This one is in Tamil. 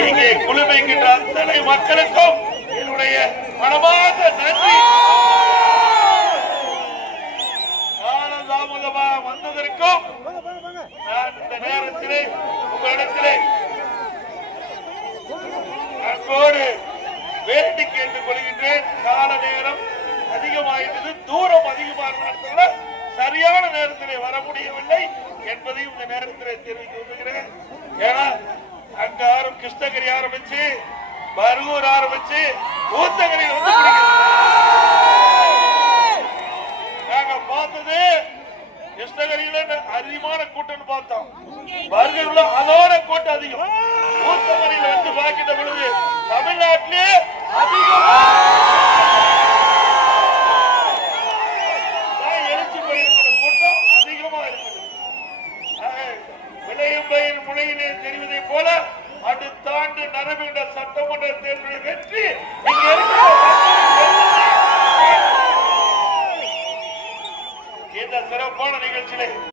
இங்கே குழுமைக்கின்ற அத்தனை மக்களுக்கும் என்னுடைய மனமார்ந்த நன்றி. காலதாமதமாக வந்ததற்கும் நான் இந்த நேரத்திலே உங்களிடத்திலே அன்போடு வேண்டி கேட்டுக் கொள்கின்றேன் கால நேரம் அதிகமாயிருந்தது தூரம் அதிகமாக சரியான நேரத்திலே வர முடியவில்லை என்பதையும் இந்த நேரத்திலே தெரிவித்து விடுகிறேன். கிருஷ்ணகிரி ஆரம்பிச்சு பருகூர் ஆரம்பிச்சு ஊத்தகிரியில் வந்து. நாங்க பார்த்தது கிருஷ்ணகிரியில அதிகமான கூட்டம்னு பார்த்தோம். பருகூர்ல அதோட கூட்டம் அதிகம். ஊத்தகிரியில வந்து பார்க்கின்ற பொழுது தமிழ்நாட்டிலே அதிகமா. போல அடுத்த ஆண்டு நடைபெற்ற சட்டமன்ற தேர்தலை வெற்றி இங்க இருக்கிற இந்த சிறப்பான நிகழ்ச்சியிலே